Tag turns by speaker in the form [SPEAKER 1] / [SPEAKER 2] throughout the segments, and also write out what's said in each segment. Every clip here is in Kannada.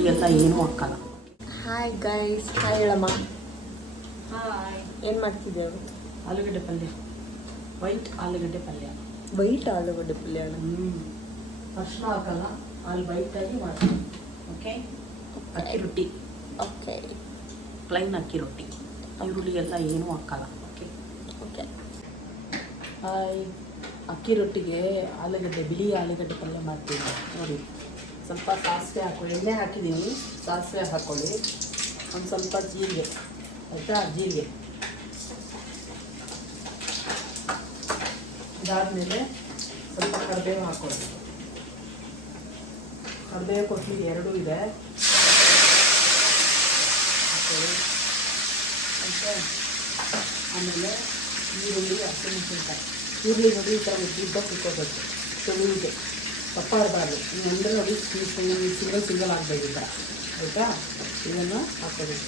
[SPEAKER 1] ಈರುಳ್ಳಿ ಎಲ್ಲ ಏನೂ ಹಾಕಲ್ಲ
[SPEAKER 2] ಹಾಯ್ ಗೈಸ್ ಹಾಯ್ ಹೇಳಮ್ಮ.
[SPEAKER 1] ಹಾಯ್
[SPEAKER 2] ಏನು ಮಾಡ್ತಿದ್ದೇವೆ
[SPEAKER 1] ಆಲೂಗಡ್ಡೆ ಪಲ್ಯ. ವೈಟ್ ಆಲೂಗಡ್ಡೆ ಪಲ್ಯ.
[SPEAKER 2] ವೈಟ್ ಆಲೂಗಡ್ಡೆ ಪಲ್ಯ ಅಣ್ಣ.
[SPEAKER 1] ಹ್ಞೂ ಅರ್ಶಿನ ಹಾಕಲ್ಲ ಅಲ್ಲಿ ವೈಟಾಗಿ ಮಾಡ್ತೀನಿ. ಓಕೆ ಅಕ್ಕಿ ರೊಟ್ಟಿ.
[SPEAKER 2] ಓಕೆ
[SPEAKER 1] ಪ್ಲೈನ್ ಅಕ್ಕಿ ರೊಟ್ಟಿ. ಈರುಳ್ಳಿ ಎಲ್ಲ ಏನೂ ಹಾಕಲ್ಲ ಓಕೆ
[SPEAKER 2] ಓಕೆ
[SPEAKER 1] ಹಾಯ್ ಅಕ್ಕಿ ರೊಟ್ಟಿಗೆ ಆಲೂಗಡ್ಡೆ ಬಿಳಿ ಆಲೂಗಡ್ಡೆ ಪಲ್ಯ ಮಾಡ್ತೀನಿ ನೋಡಿ. ಸ್ವಲ್ಪ ಸಾಸಿವೆ ಹಾಕೊಳ್ಳಿ ಎಣ್ಣೆ ಹಾಕಿದ್ದೀನಿ. ಸಾಸಿವೆ ಹಾಕ್ಕೊಳ್ಳಿ. ಒಂದು ಸ್ವಲ್ಪ ಜೀರಿಗೆ. ಆಯಿತಾ? ಜೀರಿಗೆ. ಇದಾದಮೇಲೆ ಸ್ವಲ್ಪ ಕರಿಬೇವು ಹಾಕ್ಕೊಳ್ಳಿ. ಕರಿಬೇವು ಕೊತ್ತಂಬರಿ ಎರಡೂ ಇದೆ. ಹಾಕ್ಕೊಳ್ಳಿ. ಓಕೆ ಆಮೇಲೆ ಈರುಳ್ಳಿ, ಹಸಿಮೆಣಸಿನ್ಕಾಯಿ. ಈರುಳ್ಳಿ ನೋಡಿ ಈ ಥರ ಉದ್ದುದ್ದ ಕುತ್ಕೋಬೇಕು. ತೆಳುವಿಗೆ ದಪ್ಪ ಇರಬಾರ್ದು ಅಂದರೆ ನೋಡಿ ಸಿಂಗಲ್ ಸಿಂಗಲ್ ಆಗಬೇಕು ಈ ಥರ ಆಯಿತಾ? ಇದನ್ನು ಹಾಕೋಬೇಕು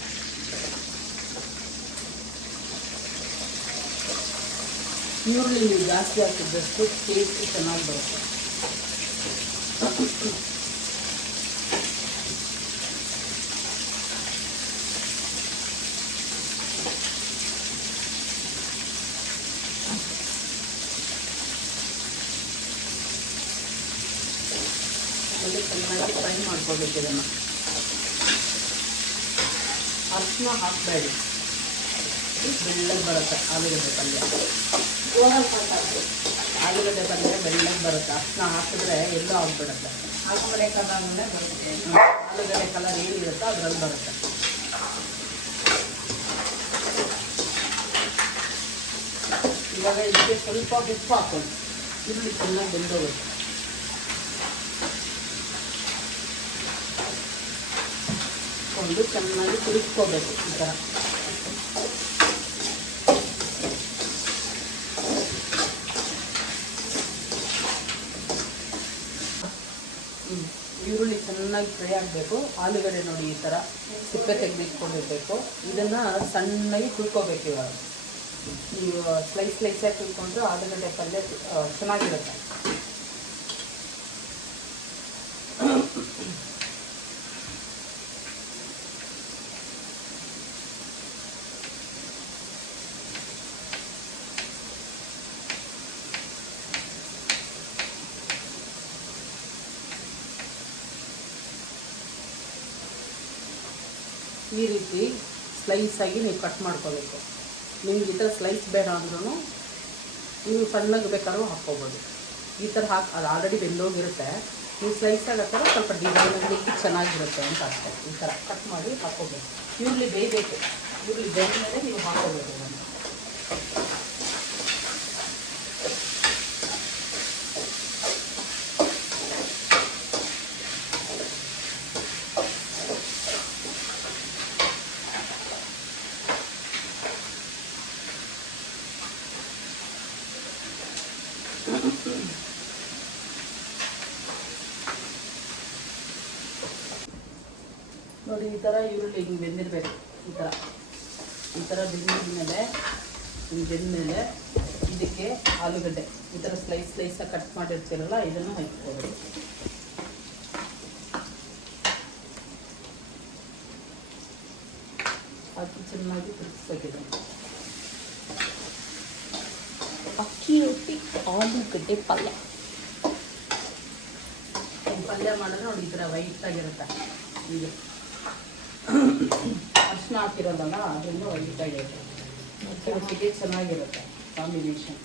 [SPEAKER 1] ಈರುಳ್ಳಿ ನೀವು ಜಾಸ್ತಿ ಹಾಕಿದ್ದಷ್ಟು ಟೇಸ್ಟ್ ಚೆನ್ನಾಗಿ ಬರುತ್ತೆ ಒಳ್ಳೆ ಚೆನ್ನಾಗಿ ಫ್ರೈ ಮಾಡ್ಕೋಬೇಕು ಇದನ್ನು ಅರ್ಶಿನ ಹಾಕಬೇಡಿ ಬೆಳ್ಳಗೆ ಬರುತ್ತೆ ಆಲೂಗಡ್ಡೆ ಪಲ್ಯ ಆಲೂಗಡ್ಡೆ ಪಲ್ಯ ಬೆಳ್ಳಗೆ ಬರುತ್ತೆ ಅರ್ಶಿನ ಹಾಕಿದ್ರೆ ಎಲ್ಲೋ ಆಗಿಬಿಡುತ್ತೆ ಆಲೂಗಡ್ಡೆ ಕಲರ್ ಬರುತ್ತೆ ಆಲೂಗಡ್ಡೆ ಕಲರ್ ಏನಿರುತ್ತೋ ಅದರಲ್ಲಿ ಬರುತ್ತೆ ಇವಾಗ ಇದಕ್ಕೆ ಸ್ವಲ್ಪ ಉಪ್ಪು ಹಾಕೊಳ್ಳಿ ಈರುಳ್ಳಿ ಚೆನ್ನಾಗಿ ಬೆಂದೋಗುತ್ತೆ ಕೊಂಡು ಚೆನ್ನಾಗಿ ಕುದಿಸ್ಕೋಬೇಕು ಈ ಥರ. ಈರುಳ್ಳಿ ಚೆನ್ನಾಗಿ ಫ್ರೈ ಆಗಬೇಕು. ಆಲೂಗಡ್ಡೆ ನೋಡಿ ಈ ಥರ ಸಿಪ್ಪೆ ತೆಗೆದಿಟ್ಕೊಂಡಿರ್ಬೇಕು. ಇದನ್ನು ಸಣ್ಣಗೆ ಕುಯ್ಕೋಬೇಕು ಇವಾಗ. ನೀವು ಸ್ಲೈಸ್ ಸ್ಲೈಸಾಗಿ ಕುಯ್ಕೊಂಡ್ರೆ ಆಲೂಗಡ್ಡೆ ಪಲ್ಯ ಚೆನ್ನಾಗಿರುತ್ತೆ. ಈ ರೀತಿ ಸ್ಲೈಸ್ ಆಗಿ ನೀವು ಕಟ್ ಮಾಡ್ಕೋಬೇಕು. ನಿಮ್ಗೆ ಈ ಥರ ಸ್ಲೈಸ್ ಬೇಡ ಅಂದ್ರೂ ನೀವು ಸಣ್ಣಗೆ ಬೇಕಾದ್ರೂ ಹಾಕ್ಕೋಬೋದು. ಈ ಥರ ಹಾಕಿ, ಅದು ಆಲ್ರೆಡಿ ಬೆಂದೋಗಿರುತ್ತೆ. ನೀವು ಸ್ಲೈಸ್ ಹಾಕಿದ್ರೆ ಸ್ವಲ್ಪ ಡಿಸೈನ್ ಆಗಲಿಕ್ಕೆ ಚೆನ್ನಾಗಿರುತ್ತೆ ಅಂತ ಅಷ್ಟೇ. ಈ ಥರ ಕಟ್ ಮಾಡಿ ಹಾಕ್ಕೋಬೇಕು. ಇವ್ರಲ್ಲಿ ಬೇಯಬೇಕು. ಈರುಳ್ಳಿ ಬೇಯ್ದ ಮೇಲೆ ನೀವು ಹಾಕ್ಕೋಬೇಕು ನೋಡಿ ಈ ಥರ ಈರುಳ್ಳಿ ಹಿಂಗೆ ಬೆಂದಿರಬೇಕು ಈ ಥರ ಈ ಥರ ಬೆಂದಿದ್ಮೇಲೆ ಹಿಂಗೆ ಬೆಂದಮೇಲೆ ಇದಕ್ಕೆ ಆಲೂಗಡ್ಡೆ ಈ ಥರ ಸ್ಲೈಸ್ ಸ್ಲೈಸಾಗಿ ಕಟ್ ಮಾಡಿರ್ತೀರಲ್ಲ ಇದನ್ನು ಹಾಕ್ಕೋಬೇಕು ಹಾಕಿ ಚೆನ್ನಾಗಿ ತಿರುಗಿಸ್ಬೇಕಿದೆ
[SPEAKER 2] ಅಕ್ಕಿ ರೊಟ್ಟಿ ಆಲೂಗಡ್ಡೆ ಪಲ್ಯ.
[SPEAKER 1] ಪಲ್ಯ ಮಾಡಿದ್ರೆ ನೋಡಿ ಈ ಥರ ವೈಟ್ ಆಗಿರುತ್ತೆ. ಈಗ ಅರ್ಶಿನ ಹಾಕಿರೋದಲ್ಲ ಅದರಿಂದ ಒಗಿತಾ ಇರುತ್ತೆ ಅಕ್ಕಿ ರೊಟ್ಟಿಗೆ ಚೆನ್ನಾಗಿರುತ್ತೆ ಕಾಂಬಿನೇಷನ್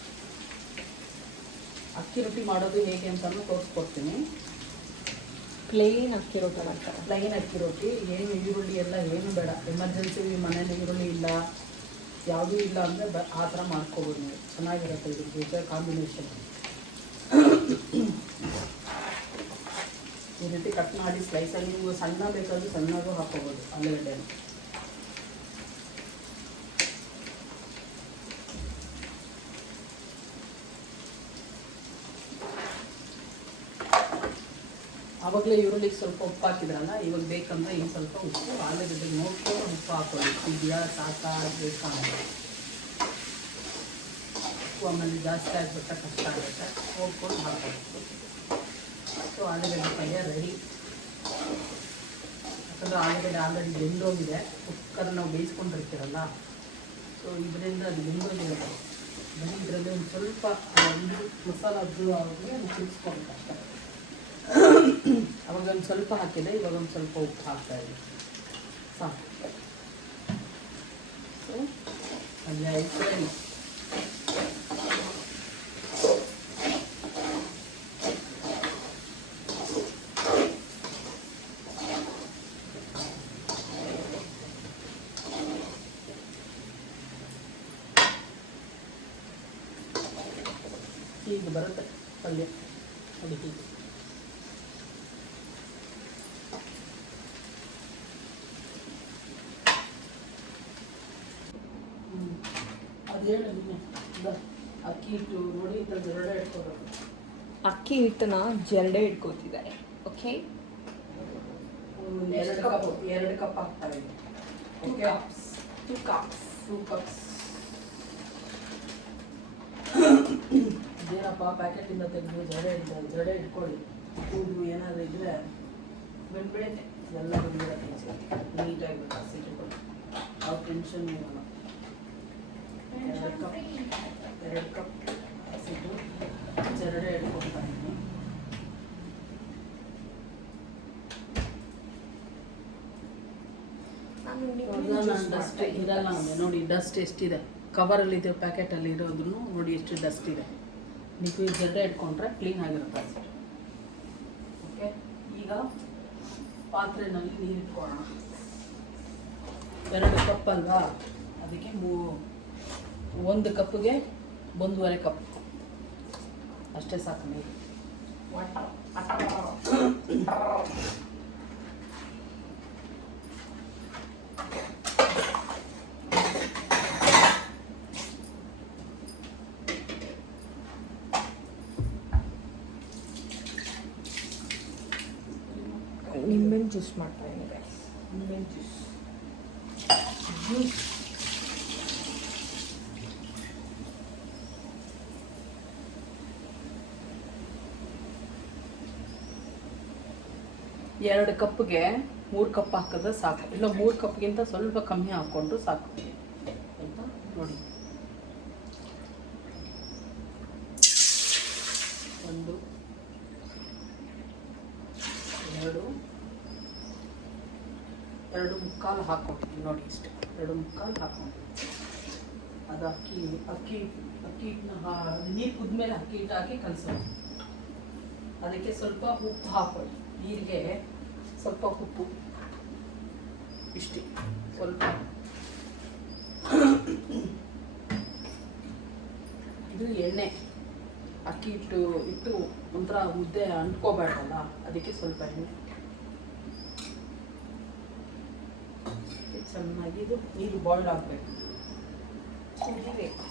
[SPEAKER 1] ಅಕ್ಕಿ ರೊಟ್ಟಿ ಮಾಡೋದು ಹೇಗೆ ಅಂತಲೂ ತೋರಿಸ್ಕೊಡ್ತೀನಿ.
[SPEAKER 2] ಪ್ಲೇನ್ ಅಕ್ಕಿ ರೊಟ್ಟಿ ಮಾಡ್ತಾರೆ.
[SPEAKER 1] ಪ್ಲೈನ್ ಅಕ್ಕಿ ರೊಟ್ಟಿ ಏನು ಈರುಳ್ಳಿ ಎಲ್ಲ ಏನು ಬೇಡ. ಎಮರ್ಜೆನ್ಸಿ ಮನೇಲಿ ಈರುಳ್ಳಿ ಇಲ್ಲ ಯಾವುದೂ ಇಲ್ಲ ಅಂದರೆ ಬ ಆ ಥರ ಮಾಡ್ಕೋಬೋದು ನೀವು. ಚೆನ್ನಾಗಿರುತ್ತೆ ಇದ್ರ ಜೊತೆ ಕಾಂಬಿನೇಷನ್ ಈ ರೀತಿ ಕಟ್ ಮಾಡಿ ಸ್ಲೈಸಲ್ಲಿ ನೀವು ಸಣ್ಣ ಬೇಕಾದರೂ ಸಣ್ಣಗೂ ಹಾಕೋಬೋದು ಆಲೂಗಡ್ಡೆನ ಆವಾಗಲೇ ಈರುಳ್ಳಿಗೆ ಸ್ವಲ್ಪ ಉಪ್ಪು ಹಾಕಿದ್ರಲ್ಲ, ಇವಾಗ ಬೇಕಂದ್ರೆ ಇನ್ನು ಸ್ವಲ್ಪ ಉಪ್ಪು, ಆಲೂಗಡ್ಡೆ ನೋಡ್ಕೊಂಡು ಉಪ್ಪು ಹಾಕೊಳ್ಳಿ ಇದೆಯಾ ಸಾಕಾ ಬೇಕಾ ಉಪ್ಪು ಆಮೇಲೆ ಜಾಸ್ತಿ ಆಗಿಬಿಟ್ರೆ ಕಷ್ಟ ಆಗುತ್ತೆ. ನೋಡ್ಕೊಂಡು ಹಾಕಬೇಕು ಸೊ ಆಲೂಗಡ್ಡೆ ಪಲ್ಯ ರೆಡಿ ಯಾಕಂದರೆ ಆಲೂಗಡ್ಡೆ ಆಲ್ರೆಡಿ ಬೆಂದೋಗಿದೆ. ಕುಕ್ಕರ್ ನಾವು ಬೇಯಿಸ್ಕೊಂಡಿರ್ತೀರಲ್ಲ ಸೊ ಇದರಿಂದ ಅದು ಬೆಂದೋಗಿರುತ್ತೆ ಬರೀ ಇದರಲ್ಲಿ ಒಂದು ಸ್ವಲ್ಪ ಒಂದು ಮಸಾಲ ಅದು ಅವ್ರಿಗೆ ತಿರ್ಸ್ಕೊಬೇಕು ಅಷ್ಟೇ. ಅವಾಗ ಒಂದು ಸ್ವಲ್ಪ ಹಾಕಿದೆ ಇವಾಗ ಒಂದು ಸ್ವಲ್ಪ ಉಪ್ಪು ಹಾಕ್ತಾ ಇದೆ ಸಾಕು. ಸೊ ಅಲ್ಲೇ ಆಯ್ತು ready. ಹೀಗೆ ಬರುತ್ತೆ ಪಲ್ಯ ನೋಡಿ ಹೀಗೆ ಹ್ಮ್. ಅದು ಹೇಳು ನೀನೆ ಇದ ಅಕ್ಕಿ ಹಿಟ್ಟು ನೋಡಿ ಎರಡೇ ಇಟ್ಕೋಬೇಕು
[SPEAKER 2] ಅಕ್ಕಿ ಹಿಟ್ಟನ್ನ ಜರಡೆ ಇಟ್ಕೋತಿದ್ದಾರೆ. ಓಕೆ
[SPEAKER 1] ಎರಡು ಕಪ್ ಎರಡು ಕಪ್ ಹಾಕ್ತಾರೆ.
[SPEAKER 2] Two
[SPEAKER 1] okay
[SPEAKER 2] cups two cups
[SPEAKER 1] two cups ಇದೇನಪ್ಪ ಪ್ಯಾಕೆಟಿಂದ ತೆಗೆದು ಜಡೆ ಇದ್ದ ಜಡೆ ಇಟ್ಕೊಳ್ಳಿ. ಕೂದಲು ಏನಾದರೂ ಇದ್ದರೆ ಬೆಳ್ಬಿಡುತ್ತೆ ಎಲ್ಲ ಬಂದಿರೋ ನೀಟಾಗಿ ಹಸಿಟ್ಕೊಳ್ಳಿ ಅವ್ರು ಟೆನ್ಷನ್ ಇರಲ್ಲ ಎರಡು ಕಪ್ ಎರಡು ಕಪ್ ಹಸಿಟ್ಟು ಜರಡೆ ಇಟ್ಕೊಳ್ತಾ ಇದ್ದೀನಿ ನಾನು ಡಸ್ಟ್ ಇರಲ್ಲ ಅಂದ್ರೆ ನೋಡಿ ಡಸ್ಟ್ ಎಷ್ಟಿದೆ? ಕವರಲ್ಲಿದೆ ಪ್ಯಾಕೆಟಲ್ಲಿ ನೋಡಿ ಎಷ್ಟು ಡಸ್ಟ್ ಇದೆ. ನೀವು ಜಡ್ಡ ಇಟ್ಕೊಂಡ್ರೆ ಕ್ಲೀನ್ ಆಗಿರುತ್ತೆ. ಅಷ್ಟೇ ಓಕೆ ಈಗ ಪಾತ್ರೆನಲ್ಲಿ ನೀರು ಇಟ್ಕೊಳ್ಳೋಣ ಎರಡು ಕಪ್ ಅಲ್ವಾ? ಅದಕ್ಕೆ ಮೂ ಒಂದು ಕಪ್ಪಿಗೆ ಒಂದೂವರೆ ಕಪ್. ಅಷ್ಟೇ ಸಾಕು ನೀರು.
[SPEAKER 2] ನಿಂಬೆಹಣ್ಣು ಜ್ಯೂಸ್ ಮಾಡ್ತಾ ಇದ್ದೀನಿ.
[SPEAKER 1] ನಿಂಬೆಹಣ್ಣು ಜ್ಯೂಸ್
[SPEAKER 2] ಜ್ಯೂಸ್
[SPEAKER 1] ಎರಡು ಕಪ್ಗೆ ಮೂರು ಕಪ್ ಹಾಕಿದ್ರೆ ಸಾಕು. ಇಲ್ಲ, ಮೂರು ಕಪ್ಗಿಂತ ಸ್ವಲ್ಪ ಕಮ್ಮಿ ಹಾಕ್ಕೊಂಡ್ರು ಸಾಕು. ಅಂತ ನೋಡಿ. ಒಂದು, ಎರಡು ಎರಡು ಮುಕ್ಕಾಲು ಹಾಕ್ಕೊಡ್ತೀನಿ ನೋಡಿ ಇಷ್ಟು. ಎರಡು ಮುಕ್ಕಾಲು ಹಾಕ್ಕೊಂಡು ಅದು ಅಕ್ಕಿ ಅಕ್ಕಿ ಅಕ್ಕಿ ನೀರು ಕುದ್ಮೇಲೆ ಅಕ್ಕಿ ಹಿಟ್ಟು ಹಾಕಿ ಕಲಸೋದು. ಅದಕ್ಕೆ ಸ್ವಲ್ಪ ಉಪ್ಪು ಹಾಕೊಳ್ಳಿ ನೀರಿಗೆ ಸ್ವಲ್ಪ ಉಪ್ಪು. ಇಷ್ಟೇ, ಸ್ವಲ್ಪ. ಇದು ಎಣ್ಣೆ, ಅಕ್ಕಿ ಹಿಟ್ಟು ಇಟ್ಟು ಒಂಥರ ಮುದ್ದೆ ಅಂಟ್ಕೋಬೇಡಲ್ಲ, ಅದಕ್ಕೆ ಸ್ವಲ್ಪ ಎಣ್ಣೆ. ಚೆನ್ನಾಗಿ ಇದು ನೀರು ಬಾಯ್ಲ್ ಆಗಬೇಕು.
[SPEAKER 2] ಕುದಿಬೇಕು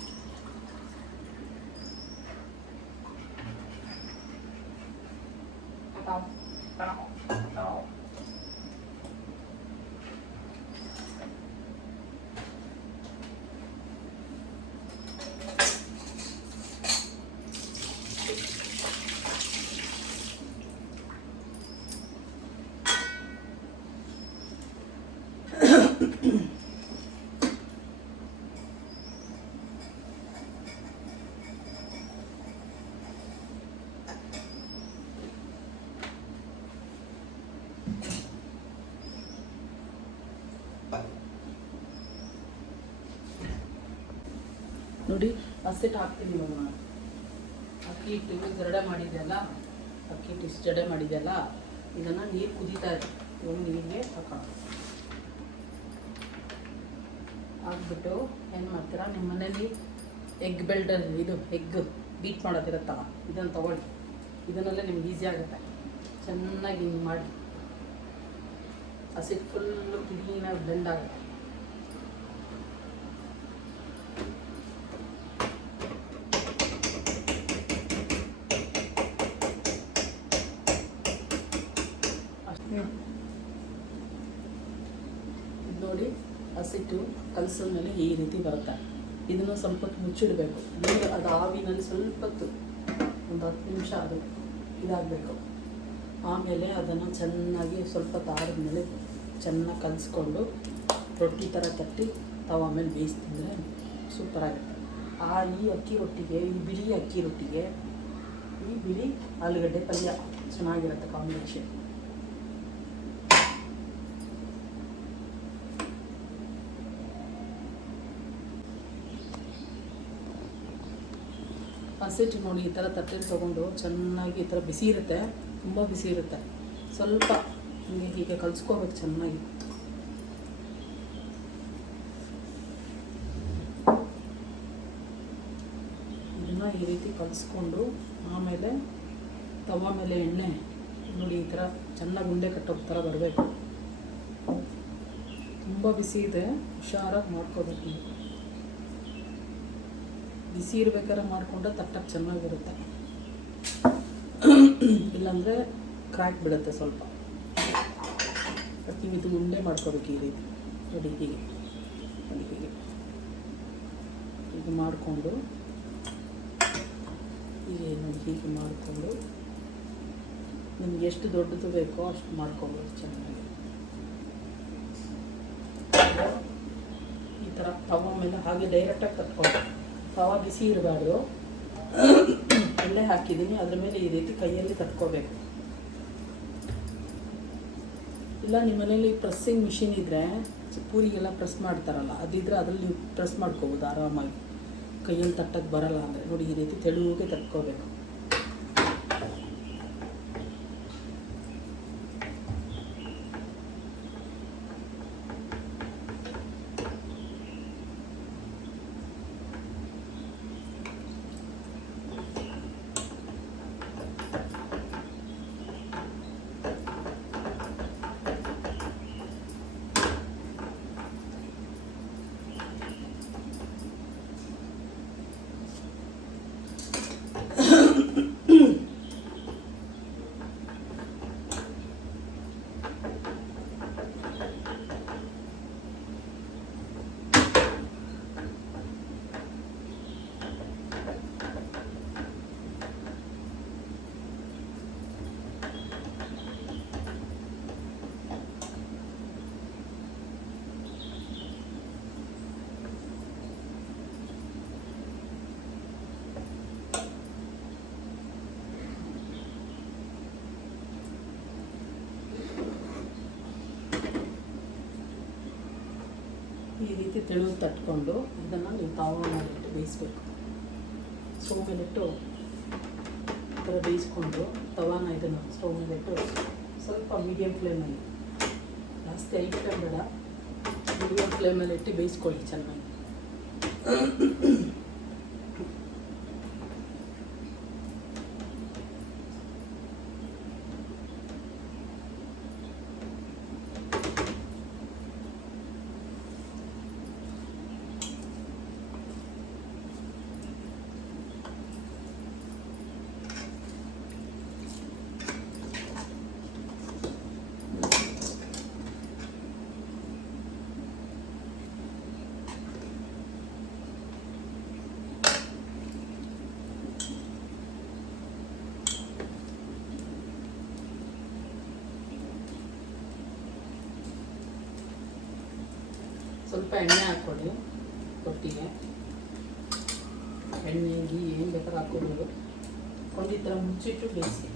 [SPEAKER 1] ನೋಡಿ ಹಸಿಟ್ಟು ಹಾಕ್ತೀನಿ ನಾನು ಅಕ್ಕಿ ಹಿಟ್ಟು ಜರಡೆ ಮಾಡಿದೆಯಲ್ಲ ಅಕ್ಕಿ ಹಿಟ್ಟು ಇಷ್ಟು ಜಡೆ ಮಾಡಿದೆಯಲ್ಲ ಇದನ್ನು ನೀರು ಕುದೀತಾ ಇದೆ. ಇವಾಗ ನೀರಿಗೆ ಹಾಕೋಣ. ಹಾಕ್ಬಿಟ್ಟು ಏನು ಮಾಡ್ತೀರಾ? ನಿಮ್ಮ ಮನೇಲಿ ಎಗ್ ಬೆಲ್ಡರ್ ಇದು ಎಗ್ ಬೀಟ್ ಮಾಡೋದಿರುತ್ತಲ್ಲ, ಇದನ್ನು ತಗೊಳ್ಳಿ. ಇದನ್ನೆಲ್ಲ ನಿಮ್ಗೆ ಈಸಿ ಆಗುತ್ತೆ. ಚೆನ್ನಾಗಿ ಹಿಂಗೆ ಮಾಡಿ. ಹಸಿಟ್ಟು ಫುಲ್ಲು ಕ್ಲೀನಾಗಿ ಬೆಂಡ್ ಆಗುತ್ತೆ
[SPEAKER 2] ಹ್ಞೂ
[SPEAKER 1] ಇದು ನೋಡಿ ಹಸಿಟ್ಟು ಕಲಸಿದ ಮೇಲೆ ಈ ರೀತಿ ಬರುತ್ತೆ. ಇದನ್ನು ಸ್ವಲ್ಪ ಮುಚ್ಚಿಡಬೇಕು. ನೀರು ಅದು ಆವಿನಲ್ಲಿ ಸ್ವಲ್ಪ ಒಂದು ಹತ್ತು ನಿಮಿಷ ಅದು ಇದಾಗಬೇಕು. ಆಮೇಲೆ ಅದನ್ನು ಚೆನ್ನಾಗಿ ಸ್ವಲ್ಪ ತಾರದ ಮೇಲೆ ಚೆನ್ನಾಗಿ ಕಲಿಸ್ಕೊಂಡು ರೊಟ್ಟಿ ಥರ ತಟ್ಟಿ ತವ ಮೇಲೆ ಬೇಯಿಸ್ತಿದ್ರೆ ತಿಂದರೆ ಸೂಪರಾಗುತ್ತೆ. ಆ ಈ ಅಕ್ಕಿ ರೊಟ್ಟಿಗೆ, ಈ ಬಿಳಿ ಅಕ್ಕಿ ರೊಟ್ಟಿಗೆ, ಈ ಬಿಳಿ ಆಲೂಗಡ್ಡೆ ಪಲ್ಯ ಚೆನ್ನಾಗಿರುತ್ತೆ ಕಾಂಬಿನೇಷನ್. ಹಸಿಟ್ಟು ನೋಡಿ ಈ ಥರ ತಟ್ಟೆಲಿ ತೊಗೊಂಡು ಚೆನ್ನಾಗಿ ಈ ಥರ ಬಿಸಿ ಇರುತ್ತೆ, ತುಂಬ ಬಿಸಿ ಇರುತ್ತೆ. ಸ್ವಲ್ಪ ಹೀಗೆ ಹೀಗೆ ಕಲಿಸ್ಕೋಬೇಕು ಚೆನ್ನಾಗಿ. ಇದನ್ನು ಈ ರೀತಿ ಕಲಿಸ್ಕೊಂಡು ಆಮೇಲೆ ತವ ಮೇಲೆ ಎಣ್ಣೆ ನೋಡಿ ಈ ಥರ ಚೆನ್ನಾಗಿ ಉಂಡೆ ಕಟ್ಟೋ ಥರ ಬರಬೇಕು. ತುಂಬ ಬಿಸಿ ಇದೆ, ಹುಷಾರಾಗಿ ಮಾಡ್ಕೋಬೇಕು ಬಿಸಿ ಇರ್ಬೇಕಾದ್ರೆ ಮಾಡಿಕೊಂಡ್ರೆ ತಟ್ಟಕ್ಕೆ ಚೆನ್ನಾಗಿರುತ್ತೆ. ಇಲ್ಲಾಂದರೆ ಕ್ರ್ಯಾಕ್ ಬಿಡುತ್ತೆ ಸ್ವಲ್ಪ. ನೀವು ಇದು ಉಂಡೆ ಮಾಡ್ಕೋಬೇಕು ಈ ರೀತಿ ನೋಡಿ ಹೀಗೆ ನೋಡಿ ಹೀಗೆ ಮಾಡಿಕೊಂಡು, ಹೀಗೆ ನೋಡಿ, ಹೀಗೆ ಮಾಡಿಕೊಂಡು, ನಿಮ್ಗೆ ಎಷ್ಟು ದೊಡ್ಡದು ಬೇಕೋ ಅಷ್ಟು ಮಾಡ್ಕೊಬೋದು ಚೆನ್ನಾಗಿ. ಈ ಥರ ತವ ಮೇಲೆ ಹಾಗೆ ಡೈರೆಕ್ಟಾಗಿ ತಟ್ಕೊಂಡು ತವ ಬಿಸಿ ಇರಬಾರ್ದು ಎಣ್ಣೆ ಹಾಕಿದ್ದೀನಿ. ಅದ್ರ ಮೇಲೆ ಈ ರೀತಿ ಕೈಯಲ್ಲಿ ತಟ್ಕೋಬೇಕು. ಇಲ್ಲ, ನಿಮ್ಮ ಮನೇಲಿ ಪ್ರೆಸ್ಸಿಂಗ್ ಮಿಷಿನ್ ಇದ್ದರೆ ಪೂರಿಗೆಲ್ಲ ಪ್ರೆಸ್ ಮಾಡ್ತಾರಲ್ಲ, ಅದಿದ್ರೆ ಅದ್ರಲ್ಲಿ ನೀವು ಪ್ರೆಸ್ ಮಾಡ್ಕೋಬೋದು ಆರಾಮಾಗಿ. ಕೈಯಲ್ಲಿ ತಟ್ಟಕ್ಕೆ ಬರಲ್ಲ ಅಂದರೆ. ನೋಡಿ, ಈ ರೀತಿ ತೆಳುವಿಗೆ ತಟ್ಕೋಬೇಕು. ರೀತಿ ತೆಳು ತಟ್ಕೊಂಡು ಇದನ್ನು ನೀವು ತಾವ ಮಾಡಿಟ್ಟು ಬೇಯಿಸ್ಬೇಕು. ಸ್ಟವ್ ಮೇಲಿಟ್ಟು ಈ ಥರ ಬೇಯಿಸ್ಕೊಂಡು ತವಾನ ಇದನ್ನು ಸ್ಟವ್ ಮೇಲಿಟ್ಟು ಸ್ವಲ್ಪ ಮೀಡಿಯಮ್ ಫ್ಲೇಮಲ್ಲಿ, ಜಾಸ್ತಿ ಐಟಮ್ ಬೇಡ ಮೀಡಿಯಮ್ ಫ್ಲೇಮಲ್ಲಿ ಇಟ್ಟು ಬೇಯಿಸ್ಕೊಳ್ಳಿ ಚೆನ್ನಾಗಿ. ಸ್ವಲ್ಪ ಎಣ್ಣೆ ಹಾಕ್ಕೊಳ್ಳಿ ರೊಟ್ಟಿಗೆ ಎಣ್ಣೆ ಗೀ ಏನು ಬೇಕಾದ್ರೆ ಹಾಕ್ಕೊಬೋದು. ಒಂದು ಈ ಥರ ಮುಚ್ಚಿಟ್ಟು ಬೇಯಿಸಿ.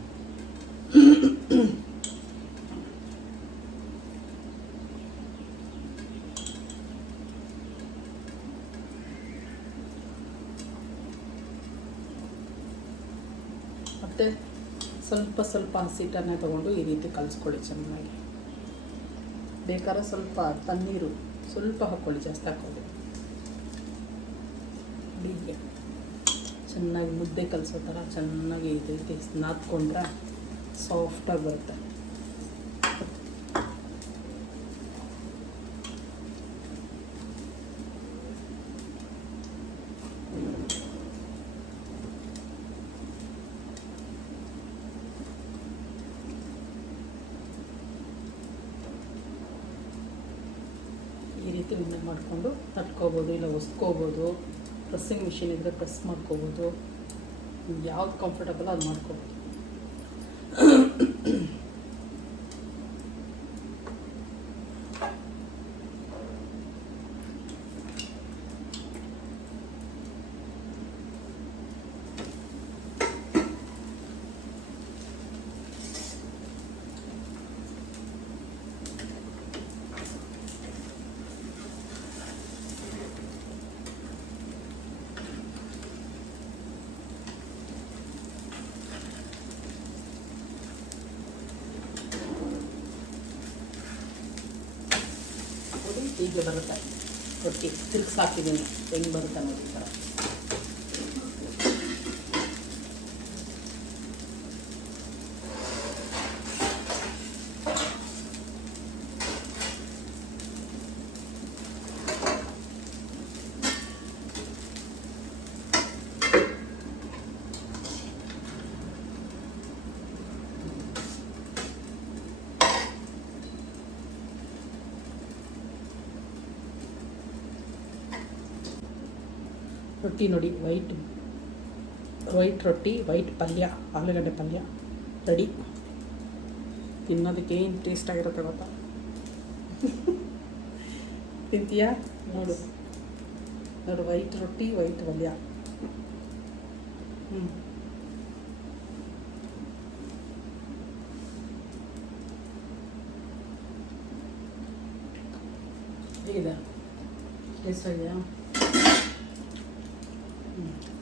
[SPEAKER 1] ಮತ್ತು ಸ್ವಲ್ಪ ಸ್ವಲ್ಪ ಹಸಿಟ್ಟನ್ನೇ ತೊಗೊಂಡು ಈ ರೀತಿ ಕಲಿಸ್ಕೊಳ್ಳಿ ಚೆನ್ನಾಗಿ. ಬೇಕಾದ್ರೆ ಸ್ವಲ್ಪ ತಣ್ಣೀರು. ಸ್ವಲ್ಪ ಹಾಕ್ಕೊಳ್ಳಿ ಜಾಸ್ತಿ ಹಾಕ್ಕೊಳ್ಳಿ ಹೀಗೆ. ಚೆನ್ನಾಗಿ ಮುದ್ದೆ ಕಲಿಸೋ ಥರ ಚೆನ್ನಾಗಿ ಇದೈತೆ ನಾದ್ಕೊಂಡ್ರೆ ಸಾಫ್ಟಾಗಿ ಬರುತ್ತೆ ಈ ರೀತಿ ಉಂಡೆ ತಟ್ಕೋಬೋದು ಇಲ್ಲ ಒಸ್ಕೋಬೋದು ಪ್ರೆಸ್ಸಿಂಗ್ ಮಿಷಿನ್ ಇದ್ದರೆ ಪ್ರೆಸ್ ಮಾಡ್ಕೋಬೋದು ಯಾವ್ದು ಕಂಫರ್ಟಬಲ್ ಅದು ಮಾಡ್ಕೋಬೋದು. ಹೀಗೆ ಬರುತ್ತೆ ರೊಟ್ಟಿ ತಿರ್ಗ್ಸಿ ಹಾಕಿದ್ದೀನಿ ಹೆಂಗೆ ಬರುತ್ತೆ ನೋಡಿ ಈ ಥರ ರೊಟ್ಟಿ ನೋಡಿ ವೈಟ್ ವೈಟ್ ರೊಟ್ಟಿ ವೈಟ್ ಪಲ್ಯ ಆಲೂಗಡ್ಡೆ ಪಲ್ಯ ರೆಡಿ ತಿನ್ನೋದಕ್ಕೆ ಏನು ಟೇಸ್ಟ್ ಆಗಿರುತ್ತೆ ಗೊತ್ತಾ ತಿಂತೀಯಾ ನೋಡು ನೋಡು ವೈಟ್ ರೊಟ್ಟಿ ವೈಟ್ ಪಲ್ಯ ಹ್ಞೂ ಹೇಗಿದೆ ಟೇಸ್ಟ್ ಆಗಿದೆಯಾ ಹ್ಞೂ